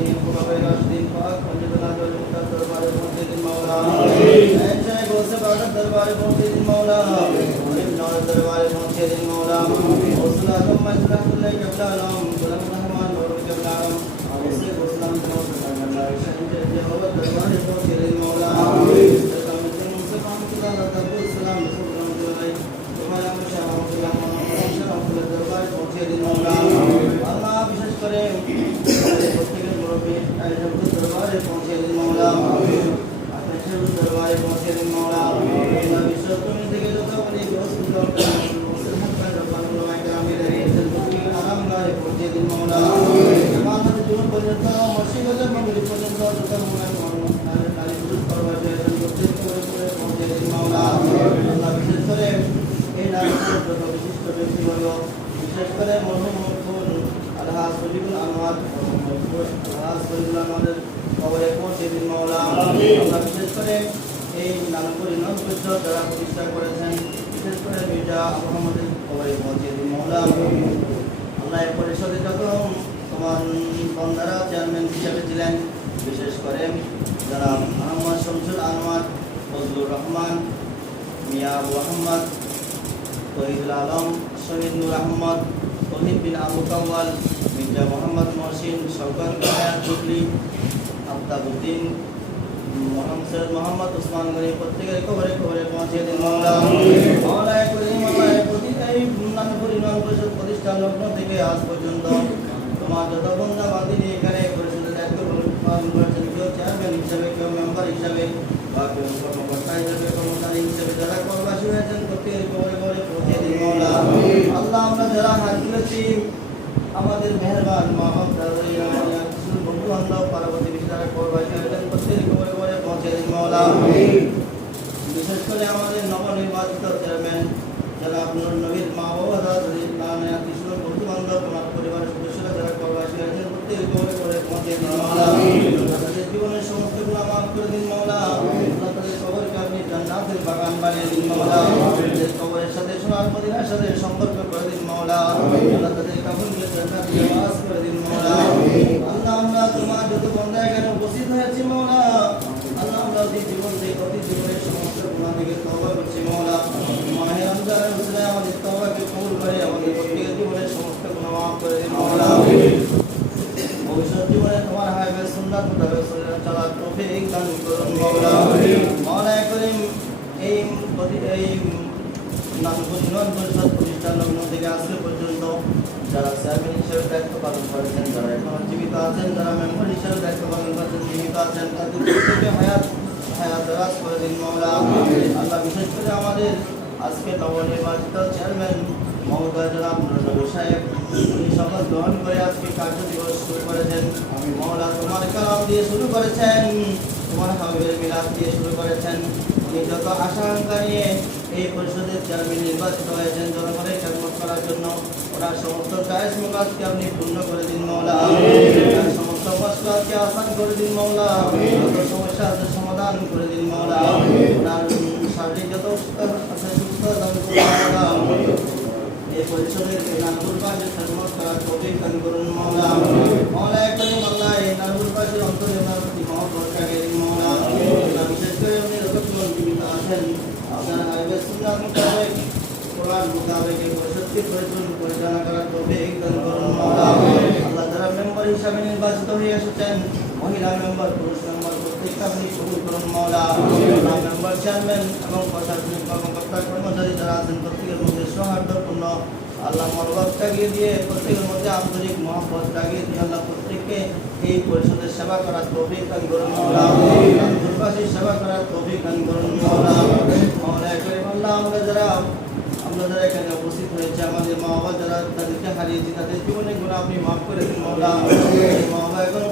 المهديين خلفاء الراشدين فأكمل بنا دربار المهدي المولى شيخ وسبع دربار المهدي المولى ابن دربار المهدي المولى وصلاة مجلس الله كبلالهم ولم الرحمن نور كبلالهم وصيب وسلام وسلام الله شهيد جهوة دربار المهدي المولى سلام الدين سبحان الله تقول سلام سبحان الله وما شاء الله دربار المهدي المولى الله বিশেষ করে প্রত্যেকের মুরব্বী আয়োজন দরবারে পৌঁছে দিন মাওলা আপনার সেই দরবারে পৌঁছে দিন মাওলা আল্লাহ বিশ্ব তুমি থেকে যত বলি বস্তু আরামগাহে পৌঁছে দিন মাওলা আমাদের জীবন পর্যন্ত মসজিদের মন্দির পর্যন্ত যত নারী পুরুষ পরবাসে প্রত্যেক করে পৌঁছে দিন মাওলা আল্লাহ বিশেষ করে এই নারী যত বিশিষ্ট ব্যক্তিবর্গ বিশেষ করে মরহুম আলহাজ সজিবুল আনোয়ার আলহাজ সজিবুল আনোয়ারের কবরে পৌঁছে দিন মাওলা আল্লাহ বিশেষ করে এই নানপুর ইউনিয়ন পরিষদ যারা প্রতিষ্ঠা করেছেন বিশেষ করে মির্জা আহমদের কবরে পৌঁছে দিন মাওলা আল্লাহ এই পরিষদে যত তোমার বন্দারা চেয়ারম্যান হিসাবে ছিলেন বিশেষ করে যারা মোহাম্মদ শামসুল আনোয়ার ফজলুর রহমান মিয়া আবু আহমদ তহিদুল আলম শহীদ নূর আহমদ তহিদ বিন আবু কাওয়াল মির্জা মোহাম্মদ মহসিন শওকত কায়া চুকলি আফতাবউদ্দিন মোহাম্মদ উসমান গনি প্রত্যেকের কবরে কবরে পৌঁছে দিন মাওলা মাওলা করিম আল্লাহ প্রতিটাই নানপুর ইউনিয়ন পরিষদ প্রতিষ্ঠা লগ্ন থেকে আজ পর্যন্ত তোমার যত বন্ধা বান্দিনী এখানে পরিষদের দায়িত্ব পালন করেছেন কেউ চেয়ারম্যান হিসাবে কেউ মেম্বার হিসাবে বা কেউ কর্মকর্তা হিসাবে কর্মচারী হিসাবে যারা কর্মবাসী হয়েছেন প্রত্যেকের কবরে কবরে পৌঁছে দিন মাওলা আল্লাহ আমরা যারা হাত তুলেছি আমাদের মেহরবান বন্ধু বান্ধব পার্বতী যারা কর্মবাসী হয়েছেন প্রত্যেকের কবরে কবরে পৌঁছে দিন মাওলা বিশেষ করে আমাদের নবনির্বাচিত চেয়ারম্যান যারা আপনার নবীর মা বাবা দাদা কৃষ্ণ বন্ধু বান্ধব আমার পরিবারের সদস্যরা যারা কর্মবাসী হয়েছেন প্রত্যেকের কবরে কবরে পৌঁছে দিন মাওলা তাদের জীবনের সমস্ত গুনাহ মাফ করে দিন মাওলা আল্লাহ তাদের কবরকে আপনি জান্নাতের বাগান বানিয়ে দিন মাওলা তাদের কবরের সাথে সোনার মদিনার সাথে সম্পর্ক করে দিন মাওলা আল্লাহ তাদের কবরকে জান্নাতে নিবাস করে দিন মাওলা আল্লাহ আমরা তোমার যত বান্দা এখানে উপস্থিত হয়েছি মাওলা আল্লাহ আমরা জীবন থেকে প্রতি জীবনের সমস্ত গুনাহ থেকে তওবা করছি মাওলা মাহে রমজানের উসিলায় আমাদের তওবাকে কবুল করে আমাদের প্রত্যেকের জীবনের সমস্ত গুনাহ মাফ করে দিন মাওলা ভবিষ্যৎ জীবনে তোমার হাইবে সুন্নাত মোতাবেক চলার তৌফিক দান করুন মাওলা মাওলা করিম এই নানপুর ইউনিয়ন পরিষদ প্রতিষ্ঠান লগ্ন থেকে আজকে পর্যন্ত যারা চেয়ারম্যান হিসেবে দায়িত্ব পালন করেছেন যারা এখনো জীবিত আছেন যারা মেম্বার হিসেবে দায়িত্ব পালন করেছেন জীবিত আছেন তাদের প্রত্যেকে হায়াত দারাজ করে দিন মাওলা আল্লাহ বিশেষ করে আমাদের আজকে নবনির্বাচিত চেয়ারম্যান মহোদয় জনাব নজরুল সাহেব উনি শপথ গ্রহণ করে আজকে কার্য দিবস শুরু করেছেন মাওলা তোমার কালাম দিয়ে শুরু করেছেন তোমার হাবিবের মিলাদ দিয়ে শুরু করেছেন উনি যত আশা আকাঙ্ক্ষা নিয়ে এই পরিষদের চেয়ারম্যান নির্বাচিত হয়েছেন জনগণের খেদমত করার জন্য ওনার সমস্ত কায়েস মুকাদকে আপনি পূর্ণ করে দিন মাওলা সমস্ত মশলাকে আসান করে দিন মাওলা যত সমস্যা আছে সমাধান করে দিন মাওলা ওনার শারীরিক যত আছে সুস্থতা দান করুন মাওলা এই পরিষদের নানপুর পাশে খেদমত করার তৌফিক দান করুন মাওলা মাওলা করিম আল্লাহ এই নানপুর পাশের অন্তরে ওনার প্রতি মহব্বত জাগে দিন মাওলা বিশেষ করে উনি যতক্ষণ জীবিত আছেন আপনার হাইবে সুন্নাত মোতাবেক কোরআন মোতাবেক এই পরিষদকে পরিচালনা করার তৌফিক দান করুন মাওলা আল্লাহ যারা মেম্বার হিসাবে নির্বাচিত হয়ে এসেছেন মহিলা মেম্বার পুরুষ মেম্বার প্রত্যেকটা আপনি কবুল করুন মাওলা মেম্বার চেয়ারম্যান এবং প্রশাসনিক কর্মকর্তা কর্মচারী যারা আছেন প্রত্যেকের মধ্যে সৌহার্দ্যপূর্ণ আল্লাহ মনোভাব জাগিয়ে দিয়ে প্রত্যেকের মধ্যে আন্তরিক মহব্বত জাগিয়ে দিয়ে আল্লাহ প্রত্যেককে এই পরিষদের সেবা করার তৌফিক দান করুন মাওলা দুর্বাসীর সেবা করার তৌফিক দান করুন মাওলা মাওলা করিম আল্লাহ আমরা যারা এখানে উপস্থিত হয়েছে আমাদের মা বাবা যারা তাদেরকে হারিয়েছি তাদের জীবনে গুনাহ আপনি মাফ করে দিন মাওলা মা বাবা এখন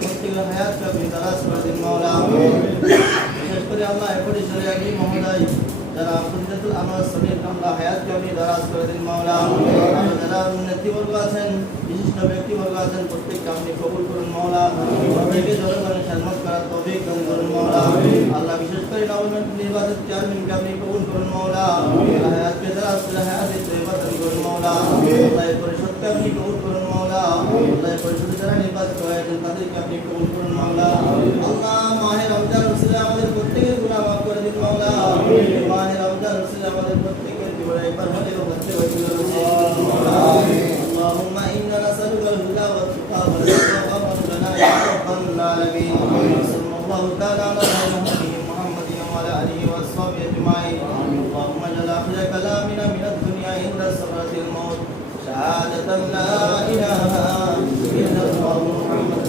প্রত্যেকের হায়াতকে আপনি দারাজ করে দিন মাওলা বিশেষ করে আল্লাহ এই পরিসরে একই মহোদয় যারা ফজিলাতুল আমার সমির কামলা হায়াতকে আপনি দারাজ করে দিন মাওলা যারা নেতৃবর্গ আছেন বিশিষ্ট ব্যক্তিবর্গ আছেন প্রত্যেককে আপনি কবুল করুন মাওলা প্রত্যেকে জনগণের খেদমত করার তৌফিক দান করুন মাওলা আল্লাহ বিশেষ করে নবনির্বাচিত চেয়ারম্যানকে আপনি কবুল করুন মাওলা হায়াতকে দারাজ করে হায়াতে তৈবা দান করুন মাওলা আল্লাহ এই পরিষদকে আপনি কবুল করুন মাওলা আল্লাহ পরিশুদ্ধ যারা নির্বাচিত হয়েছেন তাদেরকে আপনি কবুল করুন মাওলা। আল্লাহ মাহে রমজান উসিলা আমাদের প্রত্যেকের গুনাহ মাফ করে দিন মাওলা। মাহে রমজান উসিলা আমাদের প্রত্যেকের জীবনে একবার হলেও হচ্ছে ওইগুলো اللهم إنا نسألك الهدى والتقى والعفاف والغنى يا رب العالمين. صلى الله تعالى على نبينا محمد وعلى آله وصحبه أجمعين. اللهم اجعل آخر كلامنا من الدنيا عند سكرات الموت شهادة لا إله إلا الله محمد